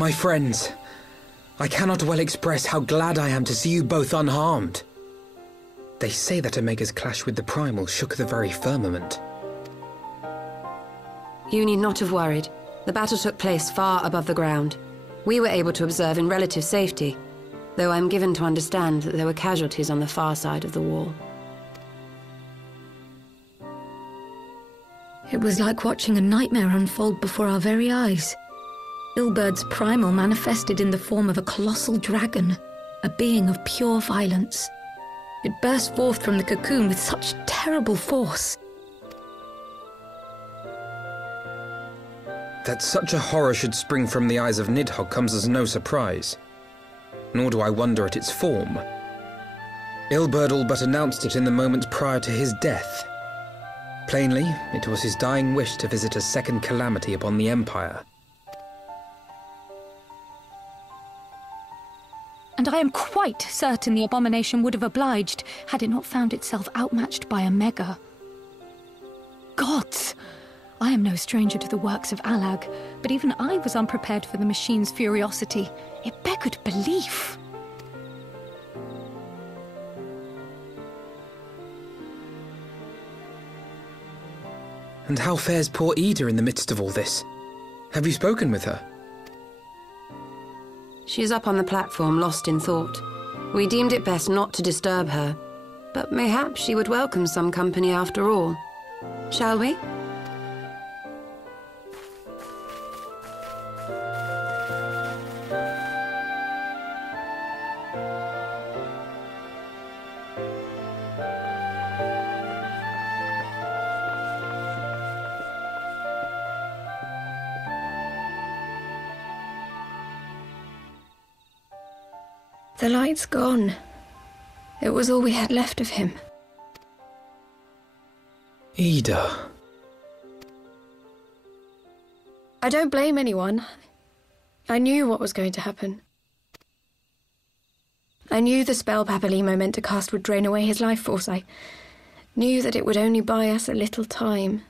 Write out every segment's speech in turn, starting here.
My friends, I cannot well express how glad I am to see you both unharmed. They say that Omega's clash with the Primal shook the very firmament. You need not have worried. The battle took place far above the ground. We were able to observe in relative safety, though I'm given to understand that there were casualties on the far side of the wall. It was like watching a nightmare unfold before our very eyes. Ilberd's Primal manifested in the form of a colossal dragon, a being of pure violence. It burst forth from the cocoon with such terrible force. That such a horror should spring from the eyes of Nidhogg comes as no surprise. Nor do I wonder at its form. Ilberd all but announced it in the moments prior to his death. Plainly, it was his dying wish to visit a second calamity upon the Empire. And I am quite certain the abomination would have obliged had it not found itself outmatched by Omega. Gods! I am no stranger to the works of Allag, but even I was unprepared for the machine's furiosity. It beggared belief. And how fares poor Ida in the midst of all this? Have you spoken with her? She is up on the platform, lost in thought. We deemed it best not to disturb her, but mayhaps she would welcome some company after all. Shall we? The light's gone. It was all we had left of him. Ida. I don't blame anyone. I knew what was going to happen. I knew the spell Papalymo meant to cast would drain away his life force. I knew that it would only buy us a little time.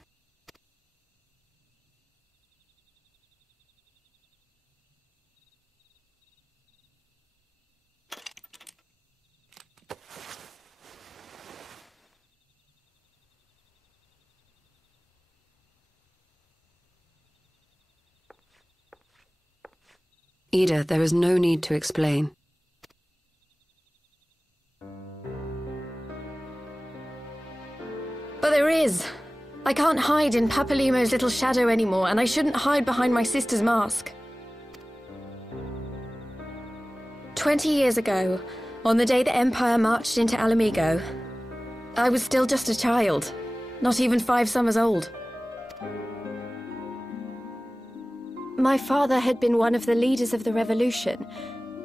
Ida, there is no need to explain. But there is. I can't hide in Papalymo's little shadow anymore, and I shouldn't hide behind my sister's mask. 20 years ago, on the day the Empire marched into Alamigo, I was still just a child, not even 5 summers old. My father had been one of the leaders of the revolution.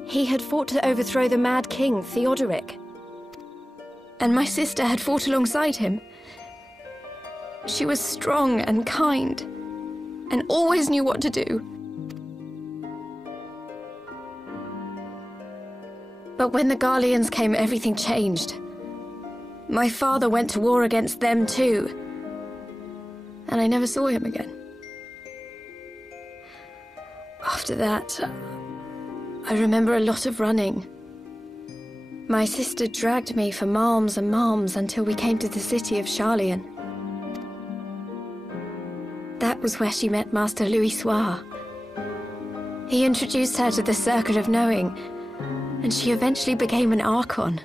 He had fought to overthrow the Mad King, Theodoric. And my sister had fought alongside him. She was strong and kind, and always knew what to do. But when the Garleans came, everything changed. My father went to war against them too, and I never saw him again. After that, I remember a lot of running. My sister dragged me for malms and malms until we came to the city of Sharlayan. That was where she met Master Louis Soir. He introduced her to the Circle of Knowing, and she eventually became an Archon.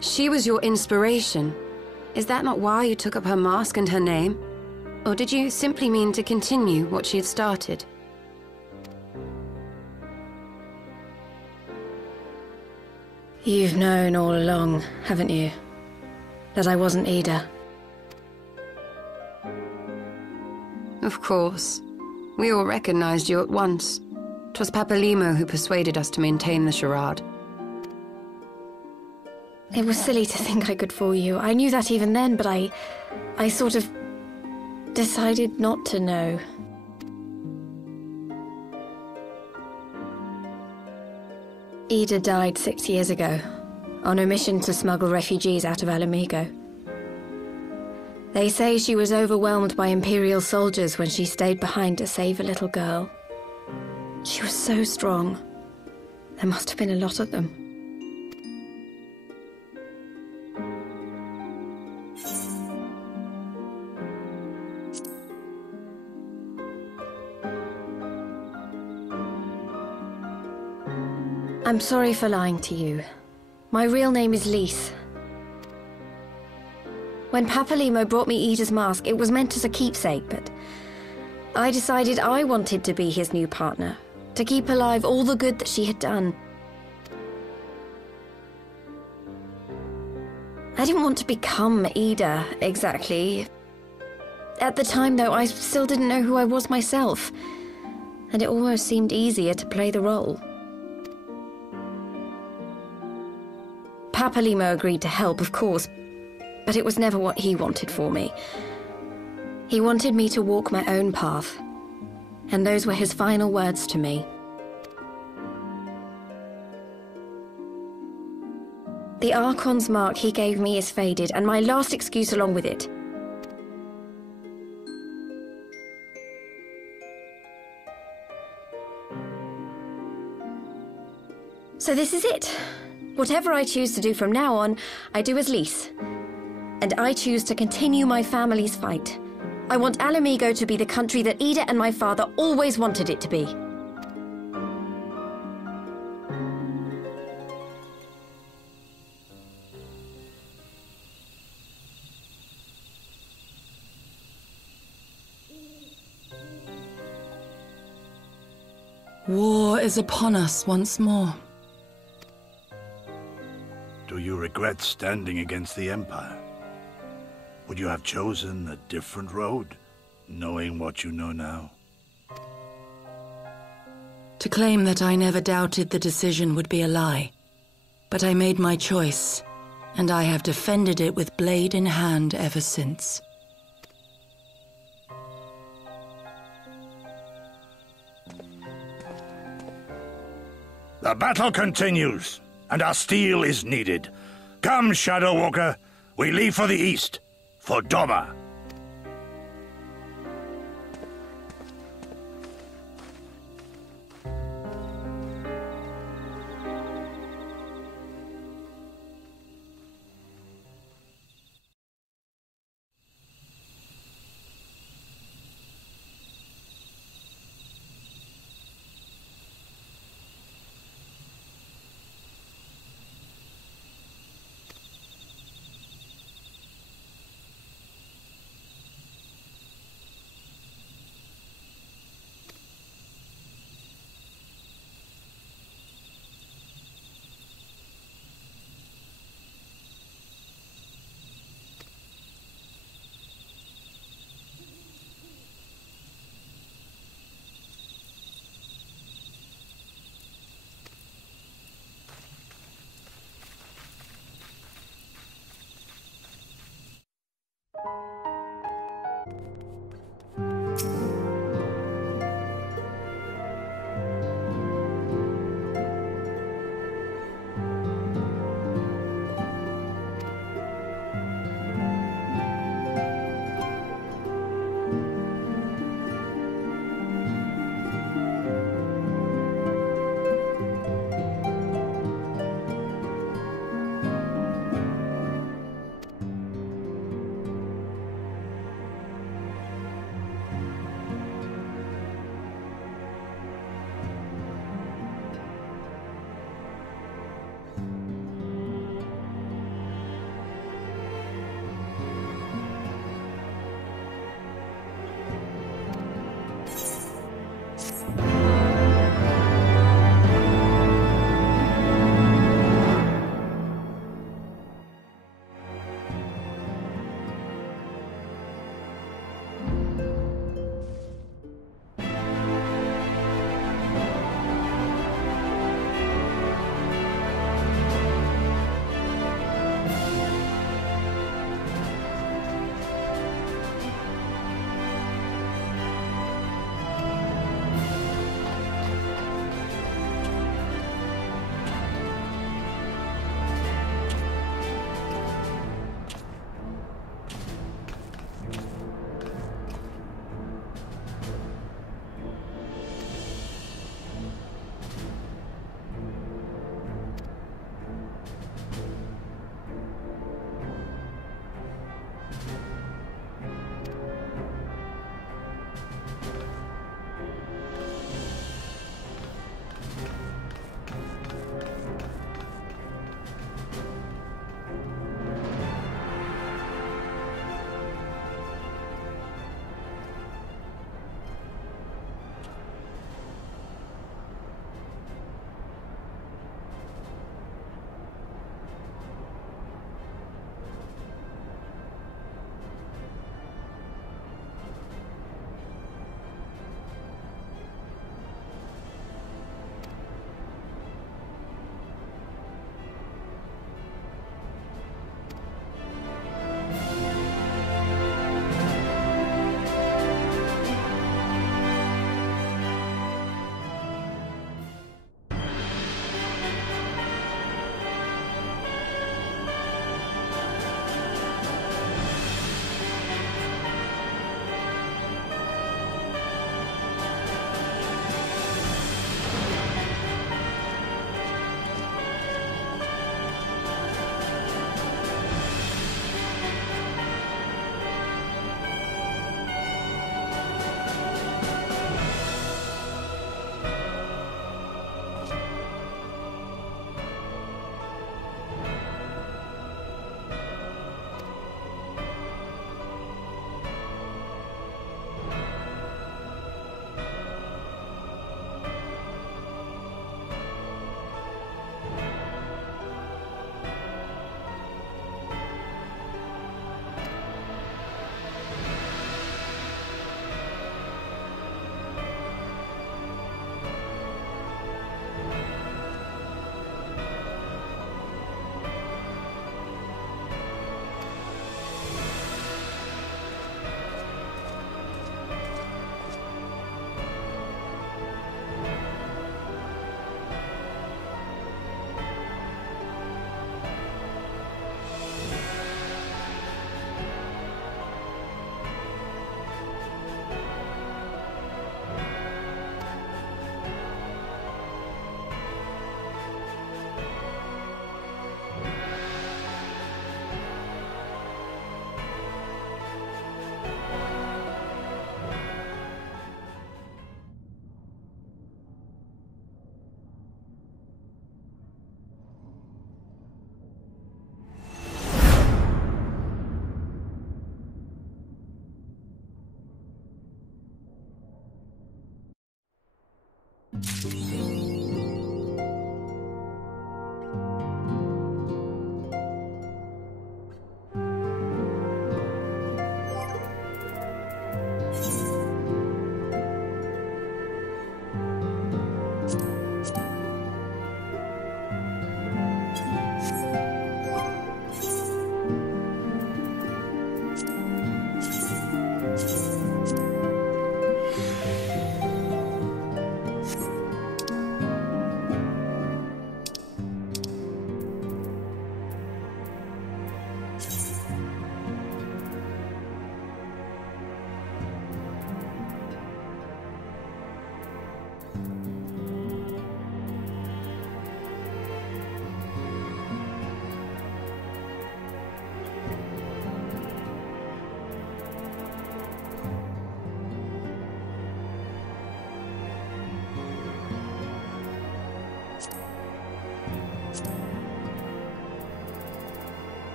She was your inspiration. Is that not why you took up her mask and her name? Or did you simply mean to continue what she had started? You've known all along, haven't you? That I wasn't Ida. Of course. We all recognized you at once. 'Twas Papalymo who persuaded us to maintain the charade. It was silly to think I could fool you. I knew that even then, but I sort of decided not to know. Ida died 6 years ago, on a mission to smuggle refugees out of Alamigo. They say she was overwhelmed by Imperial soldiers when she stayed behind to save a little girl. She was so strong. There must have been a lot of them. I'm sorry for lying to you. My real name is Lise. When Papalimo brought me Ida's mask, it was meant as a keepsake, but I decided I wanted to be his new partner, to keep alive all the good that she had done. I didn't want to become Ida, exactly. At the time, though, I still didn't know who I was myself, and it almost seemed easier to play the role. Papalimo agreed to help, of course, but it was never what he wanted for me. He wanted me to walk my own path, and those were his final words to me. The Archon's mark he gave me is faded, and my last excuse along with it. So this is it. Whatever I choose to do from now on, I do as Lise. And I choose to continue my family's fight. I want Alamigo to be the country that Ida and my father always wanted it to be. War is upon us once more. Do you regret standing against the Empire? Would you have chosen a different road, knowing what you know now? To claim that I never doubted the decision would be a lie. But I made my choice, and I have defended it with blade in hand ever since. The battle continues, and our steel is needed. Come, Shadow Walker, we leave for the east, for Doma.